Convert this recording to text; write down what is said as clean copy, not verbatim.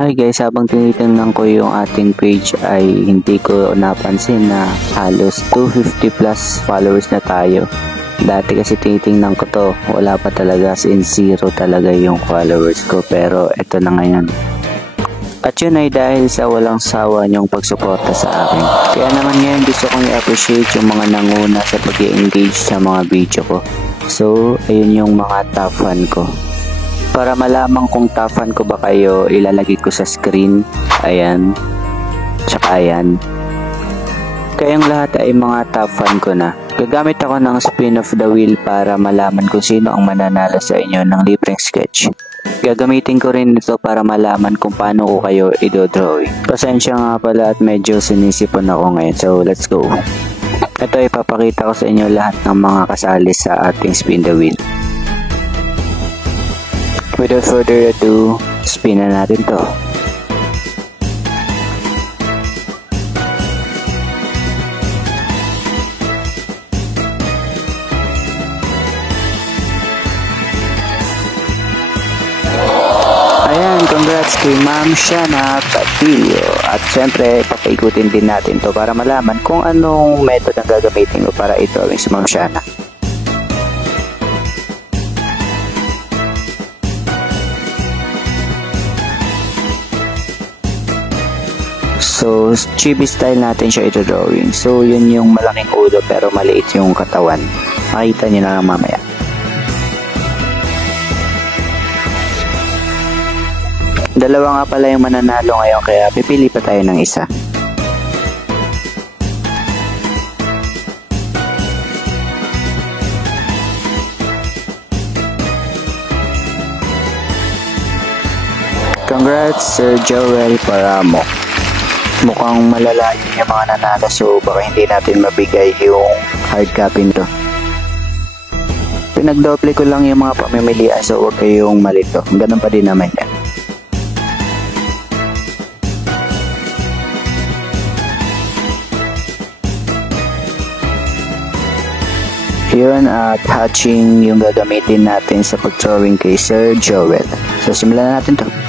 Hi guys, habang tinitingnan ko yung ating page ay hindi ko napansin na halos 250 plus followers na tayo. Dati kasi tinitingnan ko to, wala pa talaga, as in zero talaga yung followers ko, pero eto na ngayon. At yun ay dahil sa walang sawa niyong pagsuporta sa akin. Kaya naman ngayon gusto kong i-appreciate yung mga nanguna sa pag-i-engage sa mga video ko. So, ayun yung mga top fan ko. Para malaman kung top fan ko ba kayo, ilalagay ko sa screen. Ayan. Tsaka ayan. Kayong lahat ay mga top fan ko na. Gagamit ako ng spin of the wheel para malaman kung sino ang mananalo sa inyo ng libreng sketch. Gagamitin ko rin ito para malaman kung paano ko kayo idodrawing. Pasensya nga pala at medyo sinisipon ako ngayon. So, let's go. Ito ipapakita ko sa inyo lahat ng mga kasali sa ating spin the wheel. Without further ado, spin na natin to. Ayan, congrats kay Ma'am Shana Patillo. At syempre, papaikutin din natin to para malaman kung anong method ang gagamitin ko para i-drawing si Ma'am Shana. So, chibi style natin siya ito-drawing. So, yun yung malaking ulo pero maliit yung katawan. Makita nyo na lang mamaya. Dalawa nga pala yung mananalo ngayon kaya pipili pa tayo ng isa. Congrats Sir Joel Paramo. Mukhang malalayo yung mga nanalo, so baka hindi natin mabigay yung hard copy nito. Pinagdoble ko lang yung mga pamimilian, so huwag kayong malito. Ganun pa din naman yan. Yun, at hatching yung gagamitin natin sa pag-drawing kay Sir Joel. So simulan na natin to.